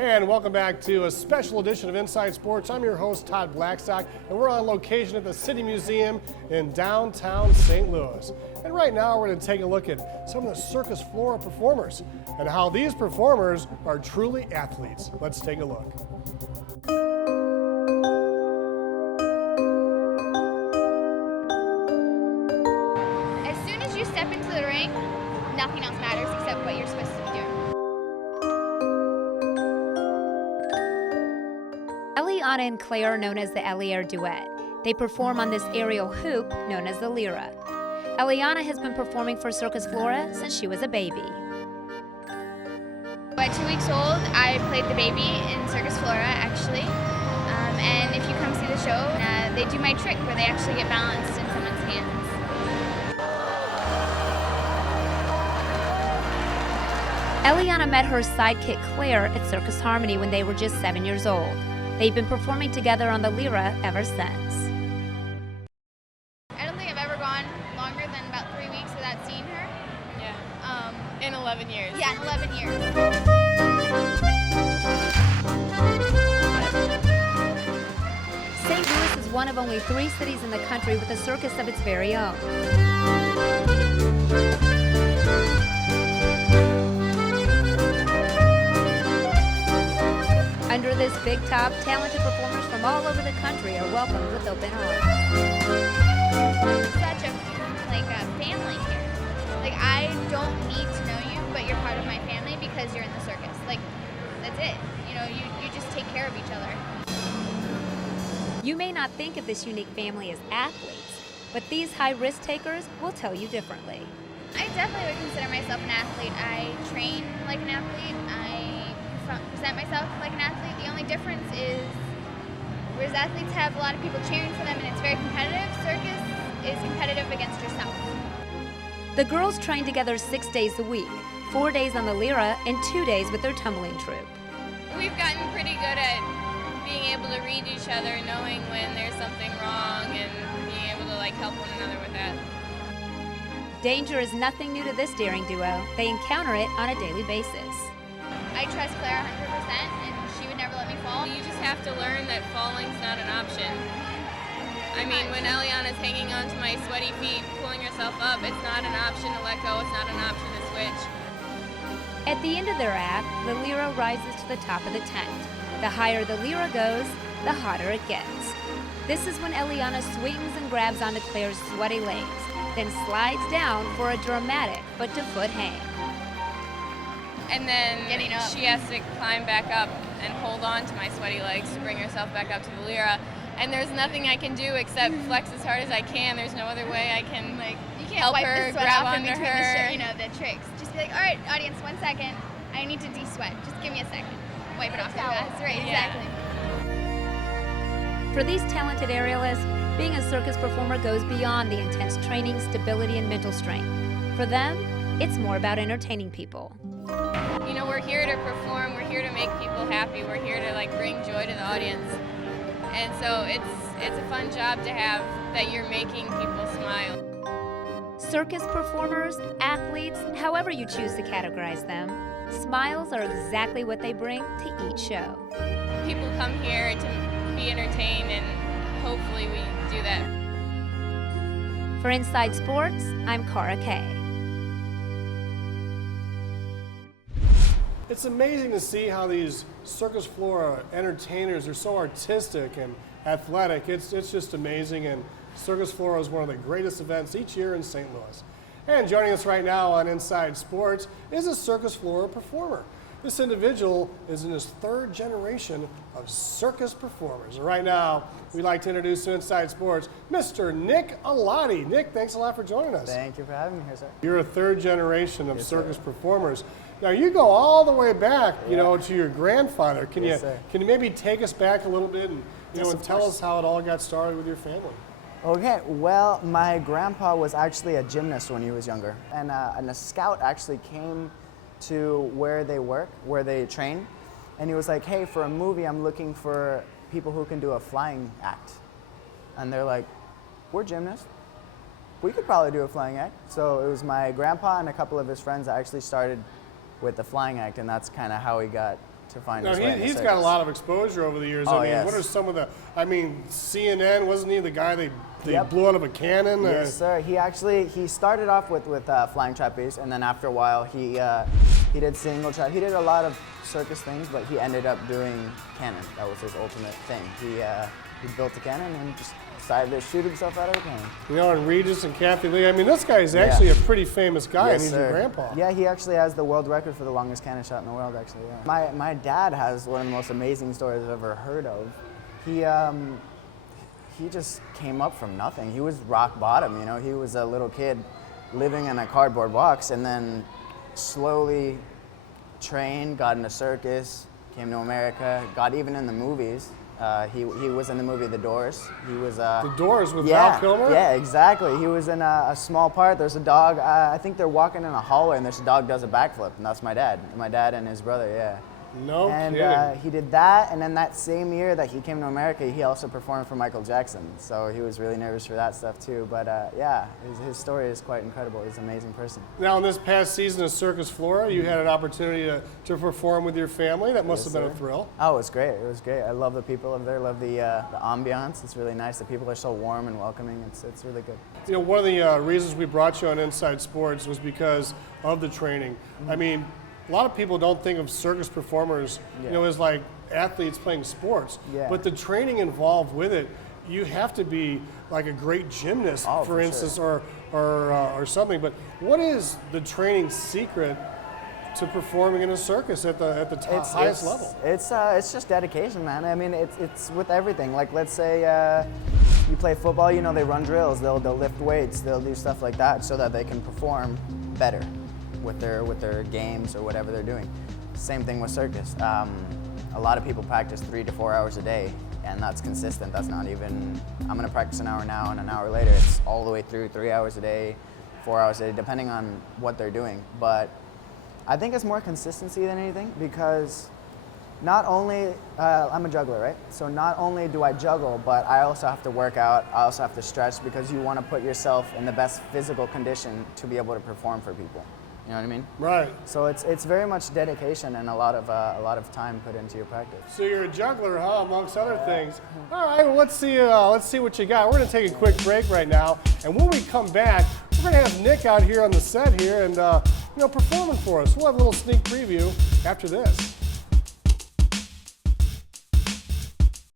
And welcome back to a special edition of Inside Sports. I'm your host, Todd Blackstock, and we're on location at the City Museum in downtown St. Louis. And right now we're going to take a look at some of the Circus Flora performers and how these performers are truly athletes. Let's take a look. As soon as you step into the ring, nothing else matters except what you're supposed to be doing. Eliana and Claire are known as the Eliere Duet. They perform on this aerial hoop known as the Lyra. Eliana has been performing for Circus Flora since she was a baby. At 2 weeks old, I played the baby in Circus Flora, actually. And if you come see the show, they do my trick where they actually get balanced in someone's hands. Eliana met her sidekick Claire at Circus Harmony when they were just 7 years old. They've been performing together on the Lyra ever since. I don't think I've ever gone longer than about 3 weeks without seeing her. Yeah. In 11 years. Yeah, in 11 years. St. Louis is one of only 3 cities in the country with a circus of its very own. Under this big top, talented performers from all over the country are welcomed with open arms. Such a family here. Like, I don't need to know you, but you're part of my family because you're in the circus. Like, that's it. You know, you just take care of each other. You may not think of this unique family as athletes, but these high risk takers will tell you differently. I definitely would consider myself an athlete. I train like an athlete. I present myself like an athlete. The only difference is, whereas athletes have a lot of people cheering for them and it's very competitive, circus is competitive against yourself. The girls train together 6 days a week, 4 days on the Lyra and 2 days with their tumbling troupe. We've gotten pretty good at being able to read each other, knowing when there's something wrong, and being able to help one another with that. Danger is nothing new to this daring duo. They encounter it on a daily basis. I trust Claire 100% and she would never let me fall. You just have to learn that falling's not an option. I mean, when Eliana's hanging onto my sweaty feet, pulling herself up, it's not an option to let go, it's not an option to switch. At the end of their act, the Lyra rises to the top of the tent. The higher the Lyra goes, the hotter it gets. This is when Eliana swings and grabs onto Claire's sweaty legs, then slides down for a dramatic foot-to-foot hang. And then she has to climb back up and hold on to my sweaty legs to bring herself back up to the Lyra. And there's nothing I can do except flex as hard as I can. There's no other way I can you can't help wipe her, the sweat grab off in under between her. the tricks. Just be like, all right, audience, 1 second. I need to de-sweat. Just give me a second. Wipe it off your ass. Right, exactly. For these talented aerialists, being a circus performer goes beyond the intense training, stability, and mental strength. For them, it's more about entertaining people. You know, we're here to perform, we're here to make people happy, we're here to bring joy to the audience. And so it's a fun job to have that you're making people smile. Circus performers, athletes, however you choose to categorize them, smiles are exactly what they bring to each show. People come here to be entertained, and hopefully we do that. For Inside Sports, I'm Cara Kay. It's amazing to see how these Circus Flora entertainers are so artistic and athletic. It's just amazing, and Circus Flora is one of the greatest events each year in St. Louis. And joining us right now on Inside Sports is a Circus Flora performer. This individual is in his 3rd generation of circus performers. And right now, we'd like to introduce to Inside Sports, Mr. Nick Alati. Nick, thanks a lot for joining us. Thank you for having me here, sir. You're a 3rd generation of circus performers. Now you go all the way back, to your grandfather. Can you maybe take us back a little bit and and tell us how it all got started with your family? Okay, well, my grandpa was actually a gymnast when he was younger, and a scout actually came to where they work, where they train, and he was like, "Hey, for a movie, I'm looking for people who can do a flying act," and they're like, "We're gymnasts. We could probably do a flying act." So it was my grandpa and a couple of his friends that actually started with the flying act, and that's kind of how he got to find Now, his way in the he's got a circus. lot of exposure over the years. Oh, I mean, yes. what are some of the, I mean, CNN, wasn't he the guy they Yep. blew out of a cannon? Yes, sir. He started off with flying trapeze, and then after a while he did single trap. He did a lot of circus things, but he ended up doing cannon. That was his ultimate thing. He built a cannon and just decided to shoot himself out of a cannon. You know, and Regis and Kathy Lee, I mean, this guy is actually a pretty famous guy, and he's your grandpa. Yeah, he actually has the world record for the longest cannon shot in the world, actually, yeah. My dad has one of the most amazing stories I've ever heard of. He just came up from nothing. He was rock bottom, you know. He was a little kid living in a cardboard box, and then slowly trained, got into circus, came to America, got even in the movies. He was in the movie The Doors. He was The Doors with Val Kilmer? Yeah, exactly. He was in a small part. There's a dog. I think they're walking in a hallway, and this dog does a backflip, and that's my dad. My dad and his brother, yeah. No and kidding. he did that, and then that same year that he came to America, he also performed for Michael Jackson. So he was really nervous for that stuff too. But yeah, his story is quite incredible. He's an amazing person. Now, in this past season of Circus Flora, you had an opportunity to perform with your family. That must Yes, have been sir. a thrill. Oh, it was great. It was great. I love the people over there. I love the ambiance. It's really nice. The people are so warm and welcoming. It's really good. You know, one of the reasons we brought you on Inside Sports was because of the training. I mean, a lot of people don't think of circus performers, you know, as like athletes playing sports. Yeah. But the training involved with it, you have to be like a great gymnast, for instance, or something. But what is the training secret to performing in a circus at the highest level? It's just dedication, man. I mean, it's with everything. Like, let's say you play football. You know, they run drills. They'll lift weights. They'll do stuff like that so that they can perform better with their games or whatever they're doing. Same thing with circus. A lot of people practice 3 to 4 hours a day, and that's consistent. That's not even, I'm gonna practice an hour now and an hour later. It's all the way through 3 hours a day, 4 hours a day, depending on what they're doing. But I think it's more consistency than anything, because not only, I'm a juggler, right? So not only do I juggle, but I also have to work out, I also have to stretch, because you wanna put yourself in the best physical condition to be able to perform for people. You know what I mean? Right. So it's very much dedication and a lot of time put into your practice. So you're a juggler, huh? Amongst other things. All right. Well, let's see what you got. We're gonna take a quick break right now, and when we come back, we're gonna have Nick out here on the set here and you know, performing for us. We'll have a little sneak preview after this.